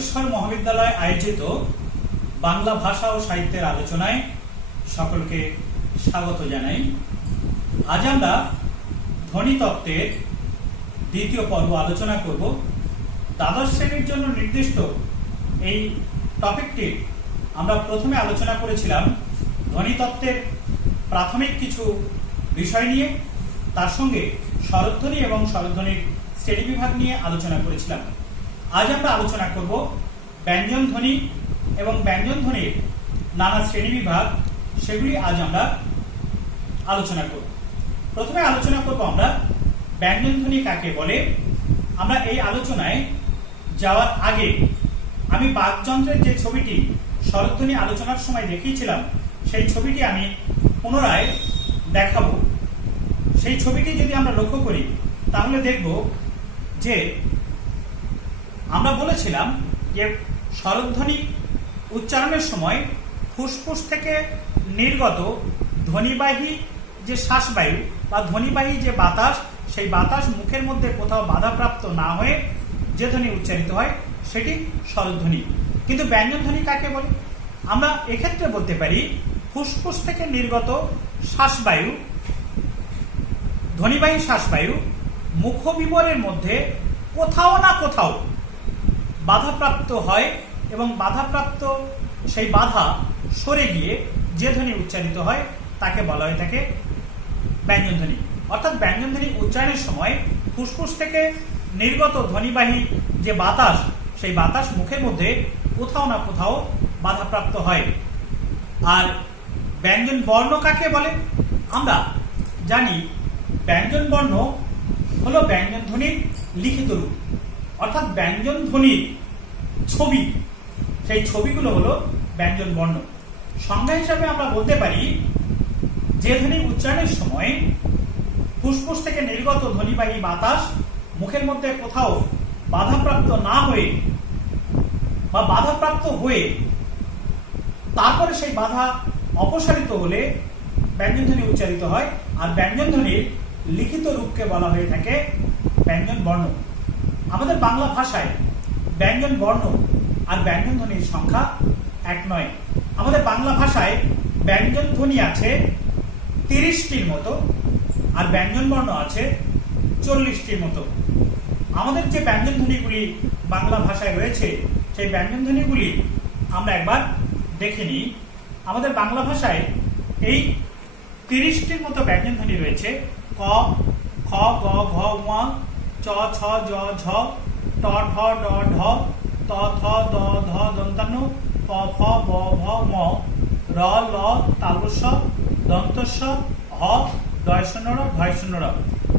তারকেশ্বর মহাবিদ্যালয় আয়োজিত বাংলা ভাষা ও সাহিত্যের আলোচনায় সকলকে স্বাগত জানাই। আজ আমরা ধ্বনিতত্ত্বের দ্বিতীয় পর্ব আলোচনা করব। দ্বাদশ শ্রেণীর জন্য নির্দিষ্ট এই টপিকটি আমরা প্রথমে আলোচনা করেছিলাম ধ্বনিতত্ত্বের প্রাথমিক কিছু বিষয় নিয়ে, তার সঙ্গে স্বরধ্বনি এবং স্বরধ্বনির শ্রেণীবিভাগ নিয়ে আলোচনা করেছিলাম। আজ আমরা আলোচনা করব ব্যঞ্জন ধ্বনি এবং ব্যঞ্জন ধ্বনির নানা শ্রেণীবিভাগ, সেগুলি আজ আমরা আলোচনা করব। প্রথমে আলোচনা করব আমরা ব্যঞ্জন ধ্বনি কাকে বলে। আমরা এই আলোচনায় যাওয়ার আগে আমি বাকযন্ত্রের যে ছবিটি স্বরধ্বনি আলোচনার সময় দেখিয়েছিলাম, সেই ছবিটি আমি পুনরায় দেখাবো। সেই ছবিটি যদি আমরা লক্ষ্য করি তাহলে দেখব যে আমরা বলেছিলাম যে স্বরধ্বনি উচ্চারণের সময় ফুসফুস থেকে নির্গত ধ্বনিবাহী যে শ্বাসবায়ু বা ধ্বনিবাহী যে বাতাস, সেই বাতাস মুখের মধ্যে কোথাও বাধাপ্রাপ্ত না হয়ে যে ধ্বনি উচ্চারিত হয় সেটি স্বরধ্বনি। কিন্তু ব্যঞ্জন ধ্বনি কাকে বলে? আমরা এক্ষেত্রে বলতে পারি ফুসফুস থেকে নির্গত শ্বাসবায়ু, ধ্বনিবাহী শ্বাসবায়ু মুখবিবরের মধ্যে কোথাও না কোথাও বাধাপ্রাপ্ত হয় এবং বাধাপ্রাপ্ত সেই বাধা সরে গিয়ে যে ধ্বনি উচ্চারিত হয় তাকে বলা হয়ে থাকে ব্যঞ্জন ধ্বনি। অর্থাৎ ব্যঞ্জন ধ্বনি উচ্চারণের সময় ফুসফুস থেকে নির্গত ধ্বনিবাহী যে বাতাস, সেই বাতাস মুখের মধ্যে কোথাও না কোথাও বাধাপ্রাপ্ত হয়। আর ব্যঞ্জন বর্ণ কাকে বলে? আমরা জানি ব্যঞ্জন বর্ণ হলো ব্যঞ্জন ধ্বনির লিখিত রূপ, অর্থাৎ ব্যঞ্জন ধ্বনির ছবি, সেই ছবিগুলো হলো ব্যঞ্জন বর্ণ। সংজ্ঞা হিসাবে আমরা বলতে পারি যে ধ্বনি উচ্চারণের সময় ফুসফুস থেকে নির্গত ধ্বনিবাহী বাতাস মুখের মধ্যে কোথাও বাধাপ্রাপ্ত না হয়ে বা বাধাপ্রাপ্ত হয়ে তারপরে সেই বাধা অপসারিত হলে ব্যঞ্জন ধ্বনি উচ্চারিত হয়। আর ব্যঞ্জন ধ্বনির লিখিত রূপকে বলা হয়ে থাকে ব্যঞ্জন বর্ণ। আমাদের বাংলা ভাষায় ব্যঞ্জন বর্ণ আর ব্যঞ্জন ধ্বনির সংখ্যা এক নয়। আমাদের বাংলা ভাষায় ব্যঞ্জন ধ্বনি আছে 30টির মতো আর ব্যঞ্জন বর্ণ আছে 40টির মতো। আমাদের যে ব্যঞ্জন ধ্বনিগুলি বাংলা ভাষায় রয়েছে, সেই ব্যঞ্জন ধ্বনিগুলি আমরা একবার দেখে নিই। আমাদের বাংলা ভাষায় এই 30টির মতো ব্যঞ্জন ধ্বনি রয়েছে। ক, খ, গ, ঘ, ঙ, চ, ছ, জ, ঝ, ট, ঠ, ড, ঢ, ত, থ, দ, ধ, দন্তান্ন, প, ফ, ব, ভ, ম, র, ল, তালব্য, দন্তস্ব, হ, ঢ, ঢ।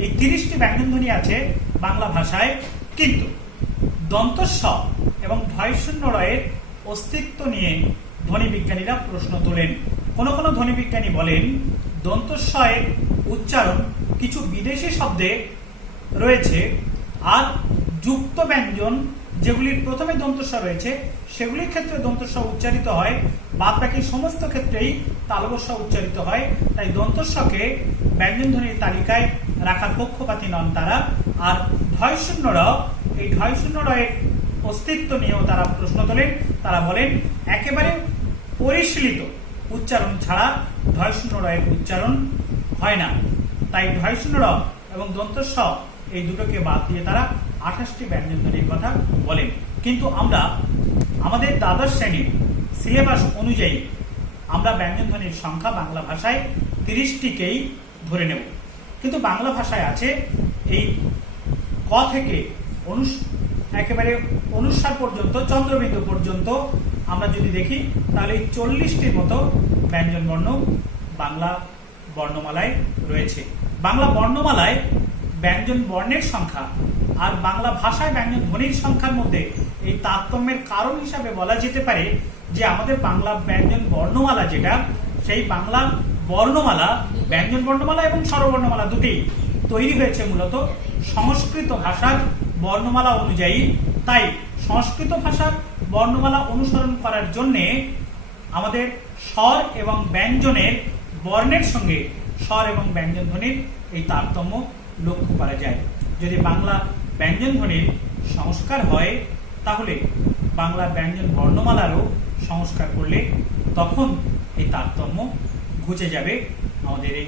এই 30টি ব্যঞ্জন ধ্বনি আছে বাংলা ভাষায়। কিন্তু দন্তস্ব এবং ঢ এর অস্তিত্ব নিয়ে ধ্বনি বিজ্ঞানীরা প্রশ্ন তোলেন। কোন কোন ধ্বনি বিজ্ঞানী বলেন দন্তস্ব এর উচ্চারণ কিছু বিদেশি শব্দে রয়েছে, আর যুক্ত ব্যঞ্জন যেগুলির প্রথমে দন্তস্ব রয়েছে সেগুলির ক্ষেত্রে দন্তস্ব উচ্চারিত হয়, বাদ বাকি সমস্ত ক্ষেত্রেই তালব্য উচ্চারিত হয়। তাই দন্তস্বকে ব্যঞ্জন ধ্বনির তালিকায় রাখার পক্ষপাতী নন তারা। আর ঢ এই ঢ এর অস্তিত্ব নিয়েও তারা প্রশ্ন তোলেন। তারা বলেন একেবারে পরিশীলিত উচ্চারণ ছাড়া ঢ এর উচ্চারণ হয় না। তাই ঢ এবং দন্তস্ব এই দুটোকে বাদ দিয়ে তারা 28টি ব্যঞ্জন ধ্বনির কথা বলেন। কিন্তু আমরা আমাদের দ্বাদশ শ্রেণীর সিলেবাস অনুযায়ী আমরা ব্যঞ্জন ধ্বনির সংখ্যা বাংলা ভাষায় 30টিকেই ধরে নেব। কিন্তু বাংলা ভাষায় আছে এই ক থেকে একেবারে অনুস্বার পর্যন্ত, চন্দ্রবিন্দু পর্যন্ত আমরা যদি দেখি তাহলে 40টির মতো ব্যঞ্জন বর্ণ বাংলা বর্ণমালায় রয়েছে। বাংলা বর্ণমালায় ব্যঞ্জন বর্ণের সংখ্যা আর বাংলা ভাষায় ব্যঞ্জন ধ্বনির সংখ্যার মধ্যে এই তারতম্যের কারণ হিসাবে বলা যেতে পারে যে আমাদের বাংলা ব্যঞ্জন বর্ণমালা যেটা, সেই বাংলা বর্ণমালা, ব্যঞ্জন বর্ণমালা এবং স্বরবর্ণমালা দুটি তৈরি হয়েছে মূলত সংস্কৃত ভাষার বর্ণমালা অনুযায়ী। তাই সংস্কৃত ভাষার বর্ণমালা অনুসরণ করার জন্যে আমাদের স্বর এবং ব্যঞ্জনের বর্ণের সঙ্গে স্বর এবং ব্যঞ্জন ধ্বনির এই তারতম্য লক্ষ্য করা যায়। যদি বাংলা ব্যঞ্জন ধ্বনির সংস্কার হয় তাহলে বাংলা ব্যঞ্জন বর্ণমালারও সংস্কার করলে তখন এই তারতম্য ঘুচে যাবে, আমাদের এই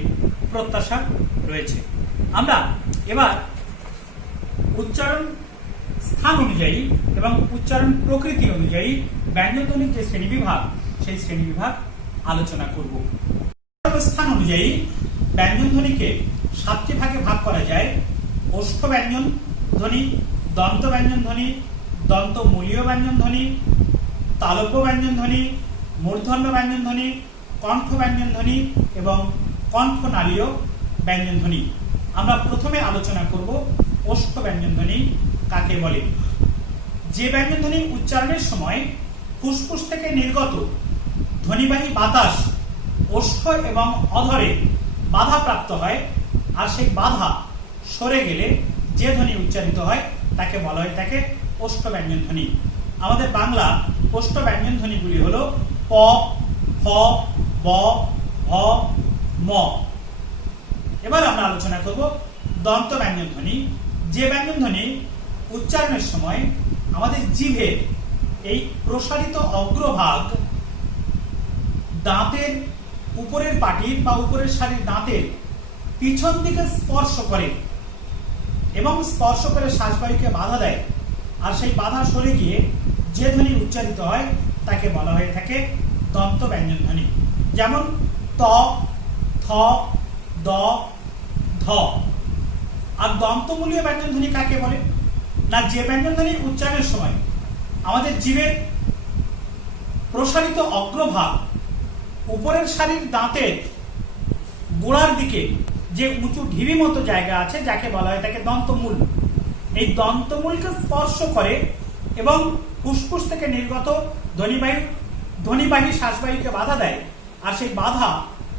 প্রত্যাশা রয়েছে। আমরা এবার উচ্চারণ স্থান অনুযায়ী এবং উচ্চারণ প্রকৃতি অনুযায়ী ব্যঞ্জনধ্বনির যে শ্রেণীবিভাগ, সেই শ্রেণীবিভাগ আলোচনা করব। স্থান অনুযায়ী ব্যঞ্জনধ্বনিকে 7টি ভাগে ভাগ করা যায়: ওষ্ঠ ব্যঞ্জন ধ্বনি, দন্ত ব্যঞ্জন ধ্বনি, দন্তমূলীয় ব্যঞ্জন ধ্বনি, তালব্য ব্যঞ্জন ধ্বনি, মূর্ধন্য ব্যঞ্জন ধ্বনি, কণ্ঠ ব্যঞ্জন ধ্বনি এবং কণ্ঠনালীয় ব্যঞ্জন ধ্বনি। আমরা প্রথমে আলোচনা করব ওষ্ঠ ব্যঞ্জন ধ্বনি কাকে বলে। যে ব্যঞ্জন ধ্বনি উচ্চারণের সময় ফুসফুস থেকে নির্গত ধ্বনিবাহী বাতাস ওষ্ঠ এবং অধরে বাধাপ্রাপ্ত হয়, আর সেই বাধা সরে গেলে যে ধ্বনি উচ্চারিত হয় তাকে বলা হয় থাকে ওষ্ঠ ব্যঞ্জন ধ্বনি। আমাদের বাংলা ওষ্ঠ ব্যঞ্জন ধ্বনিগুলি হলো প, ফ, ব, ভ, ম। এবার আমরা আলোচনা করব দন্ত ব্যঞ্জন ধ্বনি। যে ব্যঞ্জন ধ্বনি উচ্চারণের সময় আমাদের জিভের এই প্রসারিত অগ্রভাগ দাঁতের উপরের পাটির বা উপরের সারির দাঁতের পিছন দিকে স্পর্শ করে এবং স্পর্শ করে শ্বাসবায়ুকে বাধা দেয়, আর সেই বাধা সরে গিয়ে যে ধ্বনি উচ্চারিত হয় তাকে বলা হয়ে থাকে দন্ত ব্যঞ্জন ধ্বনি। যেমন ত, থ, দ, ধ। আর দন্তমূলীয় ব্যঞ্জন ধ্বনি কাকে বলে না, যে ব্যঞ্জন ধ্বনি উচ্চারণের সময় আমাদের জিভের প্রসারিত অগ্রভাগ উপরের সারির দাঁতের গোড়ার দিকে যে উঁচু ঢিবি মতো জায়গা আছে যাকে বলা হয় থাকে দন্তমূল, এই দন্তমূলকে স্পর্শ করে এবং ফুসফুস থেকে নির্গত ধ্বনিবাহী শ্বাসবায়ুকে বাধা দেয়, আর সেই বাধা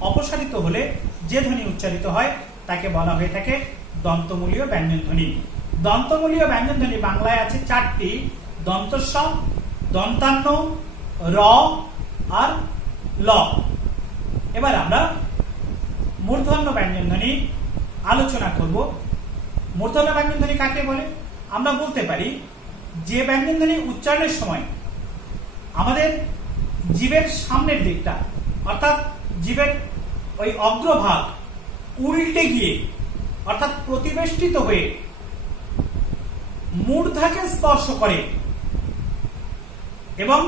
অপসারিত হলে যে ধ্বনি উচ্চারিত হয় তাকে বলা হয়ে থাকে দন্তমূলীয় ব্যঞ্জন ধ্বনি। দন্তমূলীয় ব্যঞ্জন ধ্বনি বাংলায় আছে 4টি: দন্তস্ব, দন্তান্ন, র আর ল। এবার আমরা মূর্ধন্য ব্যঞ্জন ধ্বনি আলোচনা করব। মূর্ধন্য ব্যঞ্জন ধ্বনি কাকে বলে? আমরা বলতে পারি যে ব্যঞ্জন ধ্বনি উচ্চারণের সময় আমাদের জিভের সামনের দিকটা অর্থাৎ জিভের ওই অগ্রভাগ উল্টে গিয়ে অর্থাৎ প্রতিবেষ্টিত হয়ে মূর্ধাকে স্পর্শ করে এবং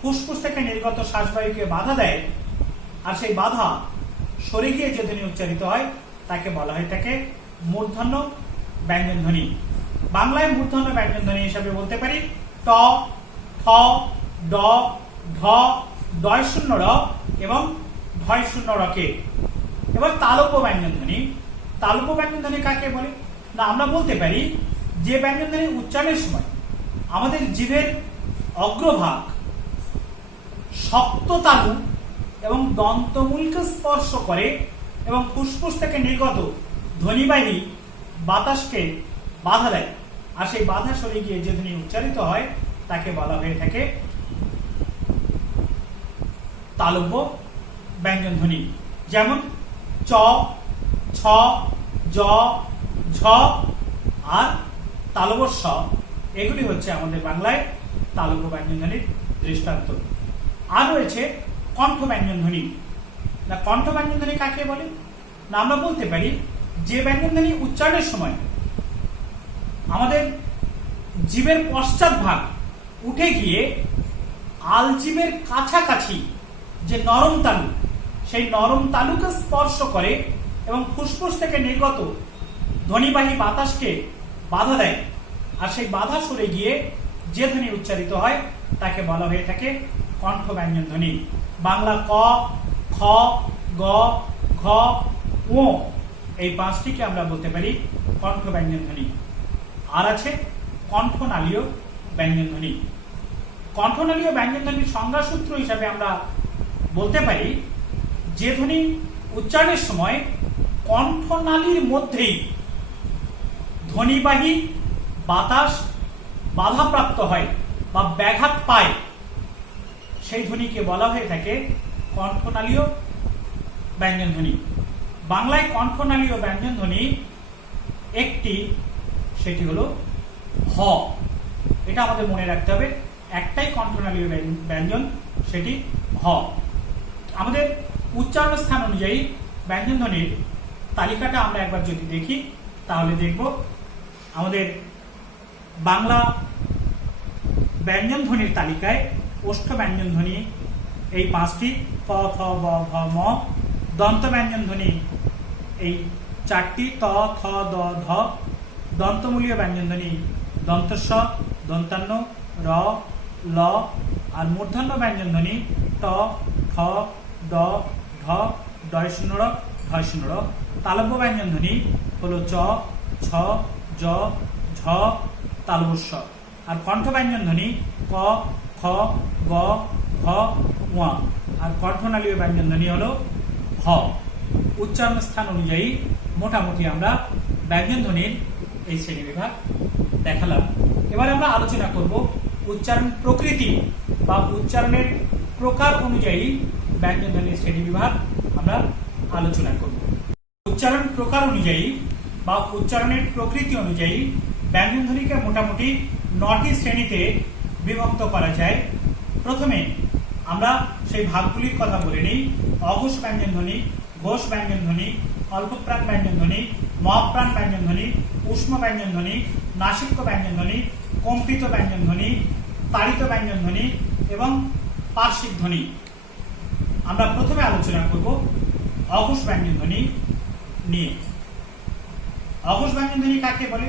ফুসফুস থেকে নির্গত শ্বাসবায়ুকে বাধা দেয়, আর সেই বাধা সরে গিয়ে যে ধ্বনি উচ্চারিত হয় তাকে বলা হয় থাকে মূর্ধন্য ব্যঞ্জন ধ্বনি। বাংলায় মূর্ধন্য ব্যঞ্জন ধ্বনি হিসাবে বলতে পারি ট, ঠ, ড, ঢ, ডয় শূন্য র এবং ঢয় শূন্য রকে। এবার তালব্য ব্যঞ্জন ধ্বনি। তালব্য ব্যঞ্জন ধ্বনি কাকে বলে না, আমরা বলতে পারি যে ব্যঞ্জন ধ্বনি উচ্চারণের সময় আমাদের জিভের অগ্রভাগ শক্ত তালু এবং দন্তমূলকে স্পর্শ করে এবং ফুসফুস থেকে নির্গত ধ্বনিবাহী বাতাসকে বাধা দেয়, আর সেই বাধা সরে গিয়ে যে ধ্বনি উচ্চারিত হয় তাকে বলা হয়ে থাকে তালব্য ব্যঞ্জন ধ্বনি। যেমন চ, ছ, জ, ঝ আর তালব্য স, এগুলি হচ্ছে আমাদের বাংলায় তালব্য ব্যঞ্জন ধ্বনির দৃষ্টান্ত। আর রয়েছে কণ্ঠ ব্যঞ্জন ধ্বনি। না, কণ্ঠ ব্যঞ্জন ধ্বনি কাকে বলে না, আমরা বলতে পারি যে ব্যঞ্জন ধ্বনি উচ্চারণের সময় আমাদের জিভের পশ্চাৎ ভাগ উঠে গিয়ে আলজিভের কাছাকাছি যে নরম তালু, সেই নরম তালুকে স্পর্শ করে এবং ফুসফুস থেকে নির্গত ধ্বনিবাহী বাতাসকে বাধা দেয়, আর সেই বাধা সরে গিয়ে যে ধ্বনি উচ্চারিত হয় তাকে বলা হয়ে থাকে কণ্ঠ ব্যঞ্জন ধ্বনি। বাংলা ক, খ, গ, ঘ, ও এই 5টিকে আমরা বলতে পারি কণ্ঠ ব্যঞ্জন ধ্বনি। আর আছে কণ্ঠনালীয় ব্যঞ্জন ধ্বনি। কণ্ঠনালীয় ব্যঞ্জন ধ্বনির সংজ্ঞা সূত্র হিসাবে আমরা বলতে পারি যে ধ্বনি উচ্চারণের সময় কণ্ঠনালীর মধ্যেই ধ্বনিবাহী বাতাস বাধাপ্রাপ্ত হয় বা ব্যাঘাত পায়, সেই ধ্বনিকে বলা হয়ে থাকে কণ্ঠনালীয় ব্যঞ্জন ধ্বনি। বাংলায় কণ্ঠনালীয় ব্যঞ্জন ধ্বনি একটি, সেটি হলো হ। এটা আমাদের মনে রাখতে হবে। একটাই কণ্ঠনালীয় ব্যঞ্জন, সেটি হ। আমাদের উচ্চারণ স্থান অনুযায়ী ব্যঞ্জন ধ্বনির তালিকাটা আমরা একবার যদি দেখি তাহলে দেখব আমাদের বাংলা ব্যঞ্জন ধ্বনির তালিকায় ওষ্ঠ ব্যঞ্জন ধ্বনি এই 5টি, ক, খ, গ, ঘ, ম। দন্ত ব্যঞ্জন ধ্বনি এই 4টি, ত, থ, দ, ধ। দন্তমূলীয় ব্যঞ্জন ধ্বনি দন্তস্ব, দন্তান্ন, র, ল। আর মূর্ধন্য ব্যঞ্জন ধ্বনি ট, ঠ, ড, ঢ, ডয় শূন্য র, ঢয় শূন্য র। তালব্য ব্যঞ্জন ধ্বনি হলো চ, ছ, জ, ঝ, তালবস্য। আর কণ্ঠ ব্যঞ্জন ধ্বনি ক, খ, গ, ঘ, ঙ। আর কণ্ঠনালীয় ব্যঞ্জন ধ্বনি হলো হ। উচ্চারণ স্থান অনুযায়ী মোটামুটি আমরা ব্যঞ্জন ধ্বনির এই শ্রেণীবিভাগ দেখালাম। এবার আমরা আলোচনা করব উচ্চারণ প্রকৃতি বা উচ্চারণের প্রকার অনুযায়ী ব্যঞ্জন ধ্বনির শ্রেণীবিভাগ আমরা আলোচনা করব। উচ্চারণ প্রকার অনুযায়ী বা উচ্চারণের প্রকৃতি অনুযায়ী ব্যঞ্জন ধ্বনিকে মোটামুটি 9টি শ্রেণীতে বিভক্ত করা যায়। প্রথমে আমরা সেই ভাগগুলির কথা বলে নিই। অঘোষ ব্যঞ্জন ধ্বনি, ঘোষ ব্যঞ্জন ধ্বনি, অল্পপ্রাণ ব্যঞ্জন ধ্বনি, মহাপ্রাণ ব্যঞ্জন ধ্বনি, উষ্ম ব্যঞ্জন ধ্বনি, নাসিক্য ব্যঞ্জন ধ্বনি, কম্পিত ব্যঞ্জন ধ্বনি, তাড়িত ব্যঞ্জন ধ্বনি এবং পার্শ্বিক ধ্বনি। আমরা প্রথমে আলোচনা করব অঘোষ ব্যঞ্জন ধ্বনি নিয়ে। অঘোষ ব্যঞ্জন ধ্বনি কাকে বলে?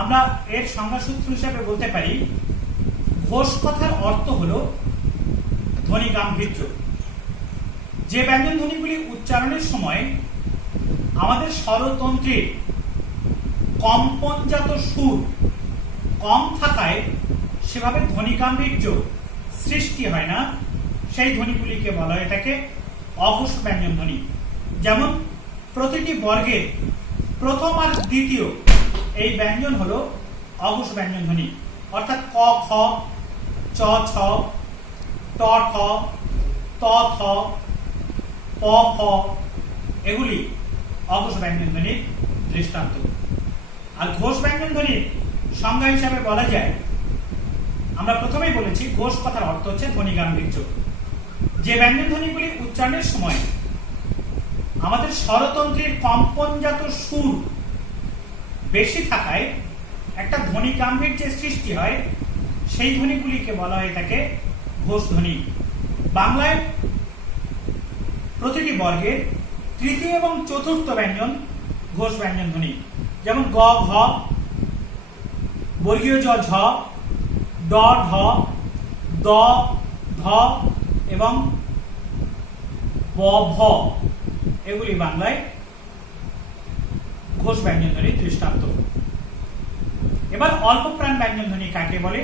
আমরা এর সংজ্ঞাসূত্র হিসাবে বলতে পারি, ঘোষ কথার অর্থ হলো ধ্বনি গাম্ভীর্য। যে ব্যঞ্জন ধ্বনিগুলি উচ্চারণের সময় আমাদের স্বরতন্ত্রের কম্পনজাত সুর কম থাকায় সেভাবে ধ্বনি গাম্ভীর্য সৃষ্টি হয় না, সেই ধ্বনিগুলিকে বলা হয়ে থাকে অঘোষ ব্যঞ্জন ধ্বনি। যেমন প্রতিটি বর্গের প্রথম আর দ্বিতীয় এই ব্যঞ্জন হলো অঘোষ ব্যঞ্জন ধ্বনি। অর্থাৎ ক, খ, চ, ছ, ট, ঠ, ত, থ, প, ফ এগুলি অঘোষ ব্যঞ্জন ধ্বনির দৃষ্টান্ত। আর ঘোষ ব্যঞ্জন ধ্বনির সংজ্ঞা হিসাবে বলা যায়, আমরা প্রথমেই বলেছি ঘোষ কথার অর্থ হচ্ছে ধ্বনি গাম্ভীর্য। যে ব্যঞ্জন ধ্বনিগুলি উচ্চারণের সময় আমাদের স্বরতন্ত্রের কম্পনজাত সুর বেশি থাকায় একটা ধ্বনি গাম্ভীর্যের সৃষ্টি হয়, সেই ধ্বনিগুলিকে বলা হয়ে থাকে ঘোষ ধ্বনি। বাংলায় প্রতিটি বর্গের তৃতীয় এবং চতুর্থ ব্যঞ্জন ঘোষ ব্যঞ্জন ধ্বনি। যেমন গ, ঘ, বর্গীয় জ, ঝ, ড, ঢ, দ, ধ এবং ব, ভ এগুলি বাংলায় ঘোষ ব্যঞ্জন ধ্বনির দৃষ্টান্ত। এবার অল্পপ্রাণ ব্যঞ্জন ধ্বনি কাকে বলে?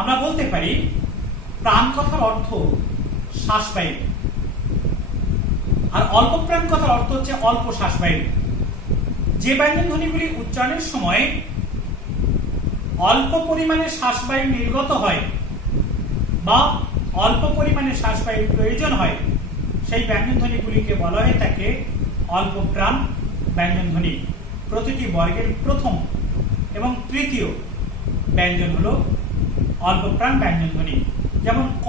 আমরা বলতে পারি প্রাণ কথার অর্থ শ্বাসবায়ু, আর অল্পপ্রাণ কথার অর্থ হচ্ছে অল্প শ্বাসবায়ু। যে ব্যঞ্জন ধ্বনিগুলি উচ্চারণের সময় অল্প পরিমাণে শ্বাসবায়ু নির্গত হয় বা অল্প পরিমাণে শ্বাসবায়ুর প্রয়োজন হয়, সেই ব্যঞ্জন ধ্বনিগুলিকে বলা হয়ে থাকে অল্পপ্রাণ ব্যঞ্জন ধ্বনি। প্রতিটি বর্গের প্রথম এবং তৃতীয় ব্যঞ্জন হলো অল্পপ্রাণ ব্যঞ্জন ধ্বনি। যেমন ক,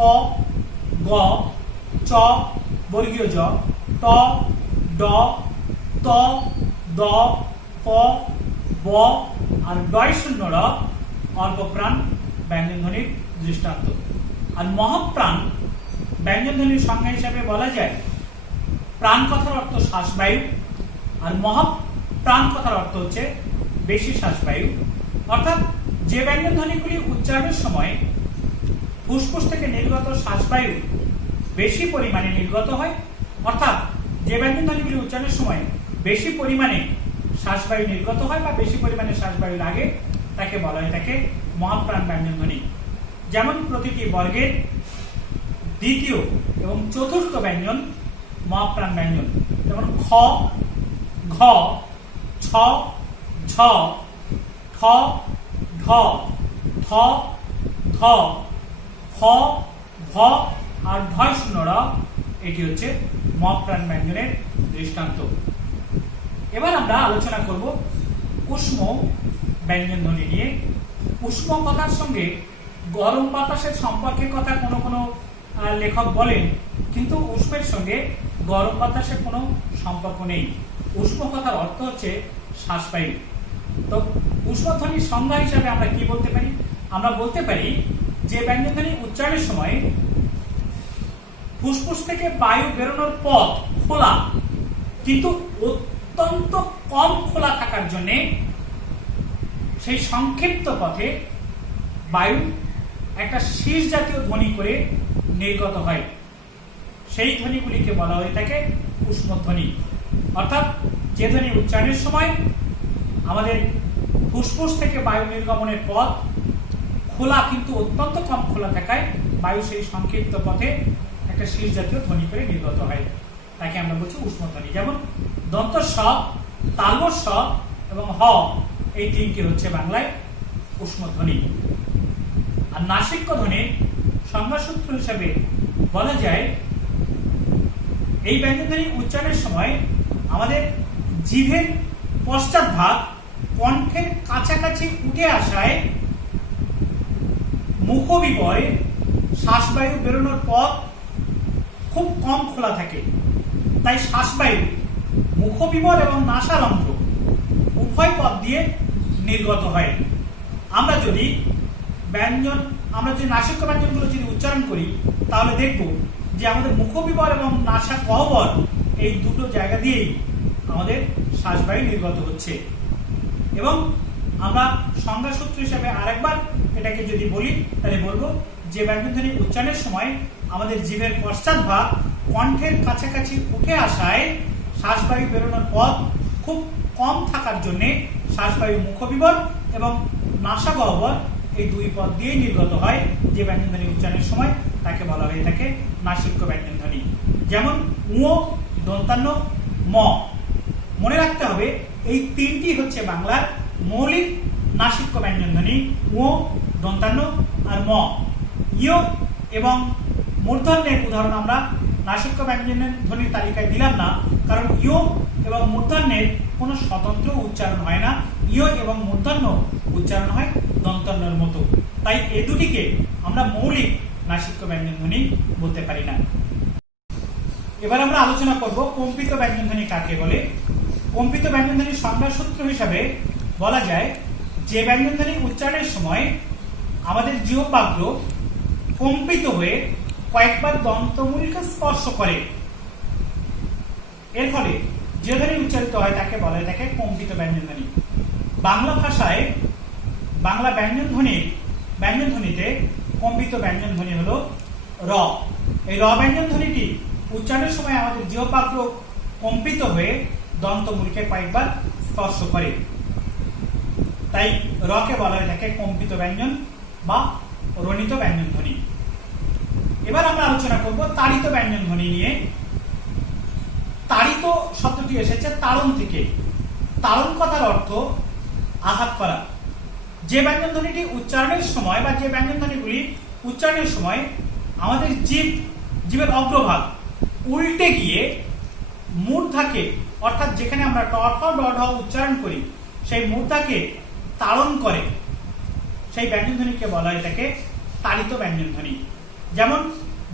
গ, চ, বর্গীয় জ, ট, ড, ত, দ, প, ব আর ডয় শূন্য র অল্পপ্রাণ ব্যঞ্জন ধ্বনির দৃষ্টান্ত। আর মহাপ্রাণ ব্যঞ্জন ধ্বনির সংজ্ঞা হিসাবে বলা যায়, প্রাণ কথার অর্থ শ্বাসবায়ু, আর মহাপ্রাণ কথার অর্থ হচ্ছে বেশি শ্বাসবায়ু। অর্থাৎ যে ব্যঞ্জন ধ্বনিগুলি উচ্চারণের সময় ফুসফুস থেকে নির্গত শ্বাসবায়ু বেশি পরিমাণে নির্গত হয়, অর্থাৎ যে ব্যঞ্জন ধ্বনিগুলি উচ্চারণের সময় বেশি পরিমাণে শ্বাসবায়ু নির্গত হয় বা বেশি পরিমাণে শ্বাসবায়ু লাগে, তাকে বলা হয় থাকে মহাপ্রাণ ব্যঞ্জন ধ্বনি। যেমন প্রতিটি বর্গের দ্বিতীয় এবং চতুর্থ ব্যঞ্জন মহাপ্রাণ ব্যঞ্জন। যেমন খ, ঘ, ছ, ঝ, ঠ, ঢ, থ, ধ, ফ, ভ আর ঢয় শূন্য র, এটি হচ্ছে মহাপ্রাণ ব্যঞ্জনের দৃষ্টান্ত। এবার আমরা আলোচনা করব উষ্ম ব্যঞ্জন ধ্বনি নিয়ে। উষ্ণ কথার সঙ্গে গরম বাতাসের সম্পর্কের কথা কোনো কোনো লেখক বলেন, কিন্তু উষ্ণের সঙ্গে গরম বাতাসের কোনো সম্পর্ক নেই। উষ্ণ কথার অর্থ হচ্ছে শ্বাসবায়ু। তো উষ্ণধ্বনির সংজ্ঞা হিসাবে আমরা কি বলতে পারি? আমরা বলতে পারি যে ব্যঞ্জনধ্বনি উচ্চারণের সময় ফুসফুস থেকে বায়ু বেরোনোর পথ খোলা, কিন্তু অত্যন্ত কম খোলা থাকার জন্য সেই সংক্ষিপ্ত পথে বায়ু একটা শীষ জাতীয় ধ্বনি করে নির্গত হয়। সেই ধ্বনিগুলিকে বলা হয়ে থাকে উষ্ণধ্বনি। অর্থাৎ যে ধ্বনি উচ্চারণের সময় আমাদের ফুসফুস থেকে বায়ু নির্গমনের পথ খোলা, কিন্তু অত্যন্ত কম খোলা থাকায় বায়ু সেই সংক্ষিপ্ত পথে একটা শীষ জাতীয় ধ্বনি করে নির্গত হয়, তাকে আমরা বলছি উষ্ণধ্বনি। যেমন দন্ত স, তালব স এবং হ, এই তিনটি হচ্ছে বাংলায় উষ্ণধ্বনি। আর নাসিক্য ধ্বনির সংজ্ঞাসূত্র হিসাবে বলা যায় এই ব্যঞ্জনধ্বনি উচ্চারণের সময় আমাদের জিভের পশ্চাৎভাগ কণ্ঠের কাছাকাছি উঠে আসায় মুখবিবরে শ্বাসবায়ু বেরোনোর পথ খুব কম খোলা থাকে, তাই শ্বাসবায়ু মুখবিবর এবং নাসারন্ধ্র উভয় পথ দিয়ে নির্গত হয়। আমরা যদি নাসিক্য ব্যঞ্জনগুলো যদি উচ্চারণ করি, তাহলে দেখব যে আমাদের মুখবিবর এবং নাসা গহ্বর এই দুটো জায়গা দিয়েই আমাদের শ্বাসবায়ু নির্গত হচ্ছে। এবং আমরা সংজ্ঞাসূত্র হিসাবে আরেকবার এটাকে যদি বলি, তাহলে বলবো যে ব্যঞ্জনধ্বনি উচ্চারণের সময় আমাদের জিভের পশ্চাৎভাগ কণ্ঠের কাছাকাছি উঠে আসায় শ্বাসবায়ু বেরোনোর পথ খুব কম থাকার জন্য শ্বাসবায়ু মুখবিবর এবং নাসা গহ্বর এই দুই পথ দিয়ে নির্গত হয়। যে ব্যঞ্জনধ্বনি উচ্চারণের সময় তাকে বলা হয়ে থাকে নাসিক্য ব্যঞ্জনধ্বনি। যেমন উ, দন্তান্ন, ম। মনে রাখতে হবে এই তিনটি হচ্ছে বাংলার মৌলিক নাসিক্য ব্যঞ্জনধ্বনি, উ, দন্তান্ন আর ম। ইয় এবং মূর্ধন্যের উদাহরণ আমরা নাসিক্য ব্যঞ্জনধ্বনির তালিকায় দিলাম না, কারণ ইয় এবং মূর্ধন্যের কোনো স্বতন্ত্র উচ্চারণ হয় না। ইয় এবং মূর্ধন্য উচ্চারণ হয় দন্তান্নর মতো, তাই এই দুটিকে আমরা মৌলিক নাসিক্য ব্যঞ্জনধ্বনি বলতে পারি না। এবার আমরা আলোচনা করব কম্পিত ব্যঞ্জনধ্বনি কাকে বলে। কম্পিত ব্যঞ্জনধ্বনির সংজ্ঞাসূত্র হিসাবে বলা যায় যে ব্যঞ্জনধ্বনি উচ্চারণের সময় আমাদের জিহ্বাগ্র কম্পিত হয়ে কয়েকবার দন্তমূলকে স্পর্শ করে, এর ফলে যে ধ্বনি উচ্চারিত হয় তাকে বলা হয় থাকে কম্পিত ব্যঞ্জনধ্বনি। বাংলা ভাষায় বাংলা ব্যঞ্জনধ্বনিতে কম্পিত ব্যঞ্জনধ্বনি হলো র। এই র ব্যঞ্জনধ্বনিটি উচ্চারণের সময় আমাদের জিহ্বাগ্র কম্পিত হয়ে দন্তমূলকে কয়েকবার স্পর্শ করে, তাই রকে বলা হয়ে থাকে কম্পিত ব্যঞ্জন বা রণিত ব্যঞ্জনধ্বনি। এবার আমরা আলোচনা করব তাড়িত ব্যঞ্জনধ্বনি নিয়ে। তাড়িত শব্দটি এসেছে তাড়ন থেকে। তাড়ন কথার অর্থ আঘাত করা। যে ব্যঞ্জনধ্বনিটি উচ্চারণের সময় বা যে ব্যঞ্জনধ্বনিগুলি উচ্চারণের সময় আমাদের জিভের অগ্রভাগ উল্টে গিয়ে মূর্ধাকে, অর্থাৎ যেখানে আমরা ট ঠ ড ঢ উচ্চারণ করি সেই মূর্ধাকে তাড়ন করে, সেই ব্যঞ্জনধ্বনিকে বলা হয় থাকে তাড়িত ব্যঞ্জনধ্বনি। যেমন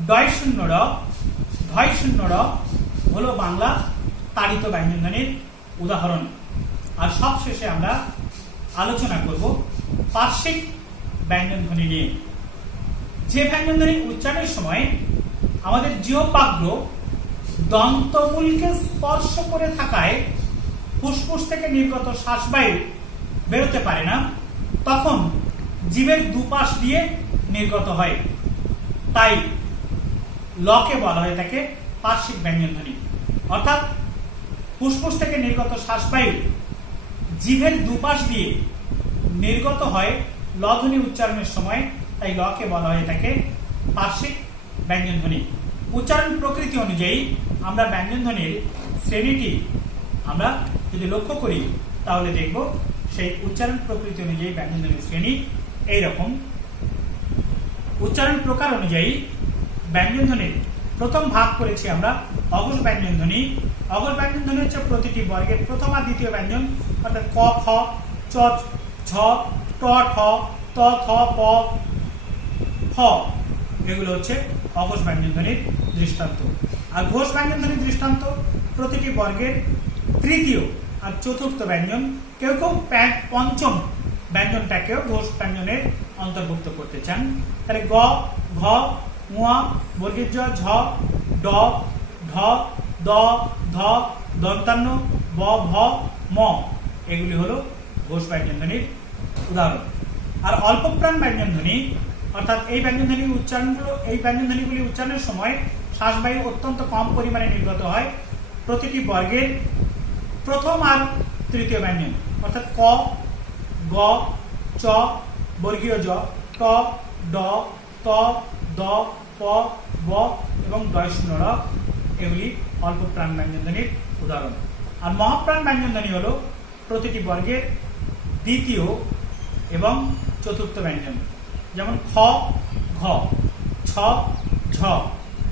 ডয় শূন্য র, ধয় শূন্য র হলো বাংলা তাড়িত ব্যঞ্জনধ্বনির উদাহরণ। আর সবশেষে আমরা আলোচনা করব পার্শ্বিক ব্যঞ্জনধ্বনি নিয়ে। যে ব্যঞ্জনধ্বনি উচ্চারণের সময় আমাদের জিহ্বাগ্র দন্তমূলকে স্পর্শ করে থাকায় ফুসফুস থেকে নির্গত শ্বাসবায়ু বেরোতে পারে না, তখন জিভের দুপাশ দিয়ে নির্গত হয়, তাই লকে বলা হয়ে থাকে পার্শ্বিক ব্যঞ্জনধ্বনি। অর্থাৎ ফুসফুস থেকে নির্গত শ্বাসবায়ু জিভের দুপাশ দিয়ে নির্গত হয় ল ধ্বনি উচ্চারণের সময়, তাই লকে বলা হয়ে থাকে পার্শ্বিক ব্যঞ্জনধ্বনি। উচ্চারণ প্রকৃতি অনুযায়ী আমরা ব্যঞ্জনধ্বনির শ্রেণীটি আমরা যদি লক্ষ্য করি, তাহলে দেখব সেই উচ্চারণ প্রকৃতি অনুযায়ী ব্যঞ্জনধ্বনির শ্রেণী এইরকম। উচ্চারণ প্রকার অনুযায়ী ব্যঞ্জনধ্বনির প্রথম ভাগ করেছি আমরা অঘোষ ব্যঞ্জনধ্বনি। অঘোষ ব্যঞ্জনধ্বনি হচ্ছে প্রতিটি বর্গের প্রথম আর দ্বিতীয় ব্যঞ্জন, অর্থাৎ ক, খ, চ, ঝ, ট, ঠ, ত, থ, প, ফ এগুলো হচ্ছে অঘোষ ব্যঞ্জনধ্বনির দৃষ্টান্ত। আর ঘোষ ব্যঞ্জনধ্বনির দৃষ্টান্ত প্রতিটি বর্গের তৃতীয় আর চতুর্থ ব্যঞ্জন, কেউ কেউ পঞ্চম ব্যঞ্জনটাকেও ঘোষ ব্যঞ্জনের অন্তর্ভুক্ত করতে চান। তাহলে গ, ঘ, ঙ, বর্গীয় জ, ঝ, ড, ঢ, দ, ধ, দন্তান্ন, ব, ভ, ম এগুলি হলো ঘোষ ব্যঞ্জনধ্বনির উদাহরণ। আর অল্পপ্রাণ ব্যঞ্জনধ্বনি অর্থাৎ এই ব্যঞ্জনধ্বনিগুলি উচ্চারণের সময় শ্বাসবায়ু অত্যন্ত কম পরিমাণে নির্গত হয়। প্রতিটি বর্গের প্রথম আর তৃতীয় ব্যঞ্জন অর্থাৎ ক, গ, চ, বর্গীয় জ, ট, ড, ত, দ, প, ব এবং ড় এগুলি অল্পপ্রাণ ব্যঞ্জনধ্বনির উদাহরণ। আর মহাপ্রাণ ব্যঞ্জনধ্বনি হলো প্রতিটি বর্গের দ্বিতীয় এবং চতুর্থ ব্যঞ্জন, যেমন খ, ঘ, ছ, ঝ,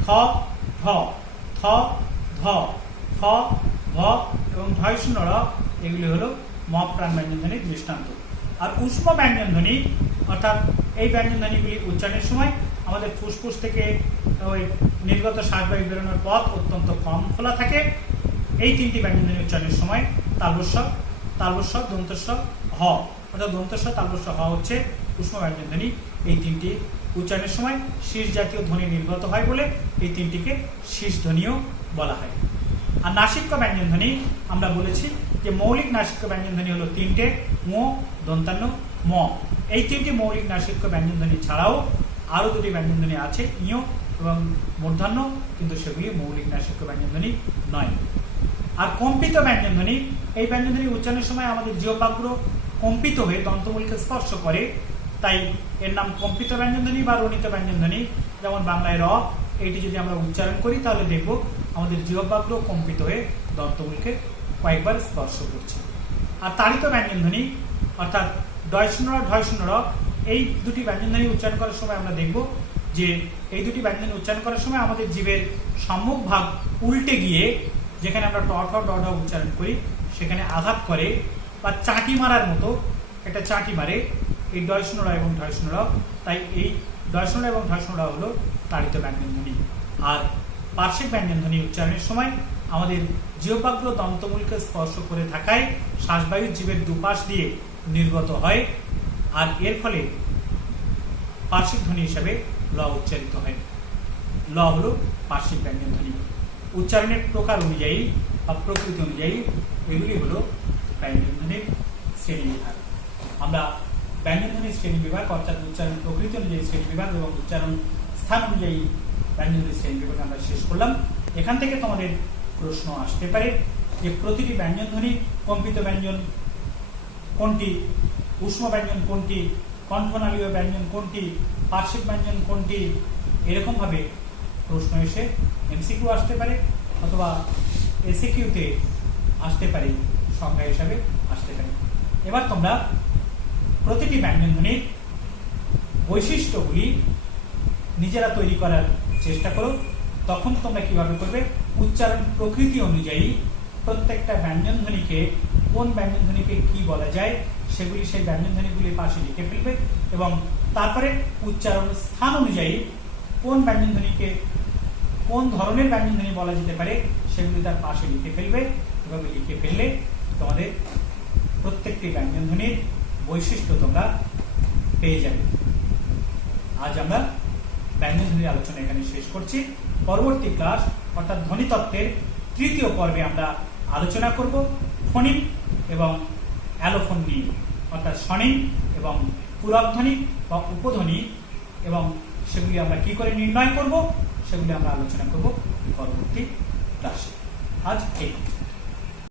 ঠ, ঢ, থ, ধ, ফ, ভ এবং ঢ এগুলি হলো মহাপ্রাণ ব্যঞ্জনধ্বনির দৃষ্টান্ত। আর উষ্ম ব্যঞ্জনধ্বনি অর্থাৎ এই ব্যঞ্জনধ্বনিগুলি উচ্চারণের সময় আমাদের ফুসফুস থেকে ওই নির্গত শ্বাসবায়ু বেরোনোর পথ অত্যন্ত কম খোলা থাকে। এই তিনটি ব্যঞ্জনধ্বনি উচ্চারণের সময় তালবস্ব, তালবস্ব, দন্তস্ব, হ অর্থাৎ দন্তস্ব, তালবস্ব, হ হচ্ছে উষ্ম ব্যঞ্জনধ্বনি। এই তিনটি উচ্চারণের সময় শীষ জাতীয় ধ্বনি নির্গত হয় বলে এই তিনটিকে শীষ ধ্বনিও বলা হয়। আর নাসিক্য ব্যঞ্জনধ্বনি আমরা বলেছি যে মৌলিক নাসিক্য ব্যঞ্জনধ্বনি হলো তিনটে, ম, দন্তান্ন, ম। এই তিনটি মৌলিক নাসিক্য ব্যঞ্জনধ্বনি ছাড়াও আরো দুটি ব্যঞ্জনধ্বনি আছে, ইয় এবং মূর্ধন্য, কিন্তু সেগুলি মৌলিক নাসিক্য ব্যঞ্জনধ্বনি নয়। আর কম্পিত ব্যঞ্জনধ্বনি, এই ব্যঞ্জনধ্বনি উচ্চারণের সময় আমাদের জিহ্বাগ্র কম্পিত হয়ে দন্তমূলকে স্পর্শ করে, তাই এর নাম কম্পিত ব্যঞ্জনধ্বনি বা রণিত ব্যঞ্জনধ্বনি। যেমন বাংলায় র, এইটি যদি আমরা উচ্চারণ করি তাহলে দেখব আমাদের জিহ্বাগ্র কম্পিত হয়ে দন্তমূলকে কয়েকবার স্পর্শ করছে। আর তাড়িত ব্যঞ্জনধ্বনি অর্থাৎ ডয়শূন্য, ঢয়শূন্য এই দুটি ব্যঞ্জনধ্বনি উচ্চারণ করার সময় আমরা দেখব যে এই দুটি ব্যঞ্জন উচ্চারণ করার সময় আমাদের জিভের সম্মুখ ভাগ উল্টে গিয়ে যেখানে আমরা ট, ঠ, ড, ঢ উচ্চারণ করি সেখানে আঘাত করে বা চাঁটি মারার মতো একটা চাঁটি মারে এই ডয়শূন্য এবং ঢয়শূন্য। তাই এই ডয়শূন্য এবং ঢয়শূন্য হলো তাড়িত ব্যঞ্জনধ্বনি। আর পার্শ্বিক ব্যঞ্জনধ্বনি উচ্চারণের সময় আমাদের জিহ্বাগ্র দন্তমূলকে স্পর্শ করে থাকায় শ্বাসবায়ু জীবের দুপাশ দিয়ে নির্গত হয়, আর এর ফলে পার্শ্বিক ধ্বনি হিসাবে ল উচ্চারিত হয়। ল হলো পার্শ্বিক ব্যঞ্জনধ্বনি। উচ্চারণের প্রকার অনুযায়ী বা প্রকৃতি অনুযায়ী এগুলি হলো ব্যঞ্জনধ্বনির শ্রেণীবিভাগ। আমরা ব্যঞ্জনধ্বনির শ্রেণীবিভাগ অর্থাৎ উচ্চারণ প্রকৃতি অনুযায়ী শ্রেণীবিভাগ এবং উচ্চারণ স্থান অনুযায়ী ব্যঞ্জনধ্বনির শ্রেণীবিভাগ আমরা শেষ করলাম। এখান থেকে তোমাদের প্রশ্ন আসতে পারে যে প্রতিটি ব্যঞ্জনধ্বনি কম্পিত ব্যঞ্জন কোনটি, উষ্ম ব্যঞ্জন কোনটি, কণ্ঠনালীয় ব্যঞ্জন কোনটি, পার্শ্বিক ব্যঞ্জন কোনটি, এরকম ভাবে প্রশ্ন এসে এমসিকিউ আসতে পারে অথবা এসিকিউতে আসতে পারে, সংজ্ঞা হিসাবে আসতে পারে। এবার তোমরা প্রতিটি ব্যঞ্জনধ্বনির বৈশিষ্ট্যগুলি নিজেরা তৈরি করার চেষ্টা করো। তখন তোমরা কিভাবে করবে, উচ্চারণ প্রকৃতি অনুযায়ী প্রত্যেকটা ব্যঞ্জনধ্বনিকে কোন ব্যঞ্জনধ্বনিকে কি বলা যায় সেগুলি সেই ব্যঞ্জনধ্বনিগুলির পাশে লিখে ফেলবে এবং তারপরে উচ্চারণ স্থান অনুযায়ী কোন ব্যঞ্জনধ্বনিকে কোন ধরনের ব্যঞ্জনধ্বনি বলা যেতে পারে সেগুলি তার পাশে লিখে ফেলবে। এভাবে লিখে ফেললে তোমাদের প্রত্যেকটি ব্যঞ্জনধ্বনির বৈশিষ্ট্য তোমরা পেয়ে যাবে। আজ আমরা ব্যঞ্জনধ্বনির আলোচনা এখানে শেষ করছি। পরবর্তী ক্লাস অর্থাৎ ধ্বনিতত্ত্বের তৃতীয় পর্বে আমরা আলোচনা করব ফনিম এবং অ্যালোফোন নিয়ে, অর্থাৎ স্বনিম এবং পূরকধ্বনি বা উপধ্বনি, এবং সেগুলি আমরা কি করে নির্ণয় করব সেগুলি আমরা আলোচনা করব পরবর্তী ক্লাসে। আজ এই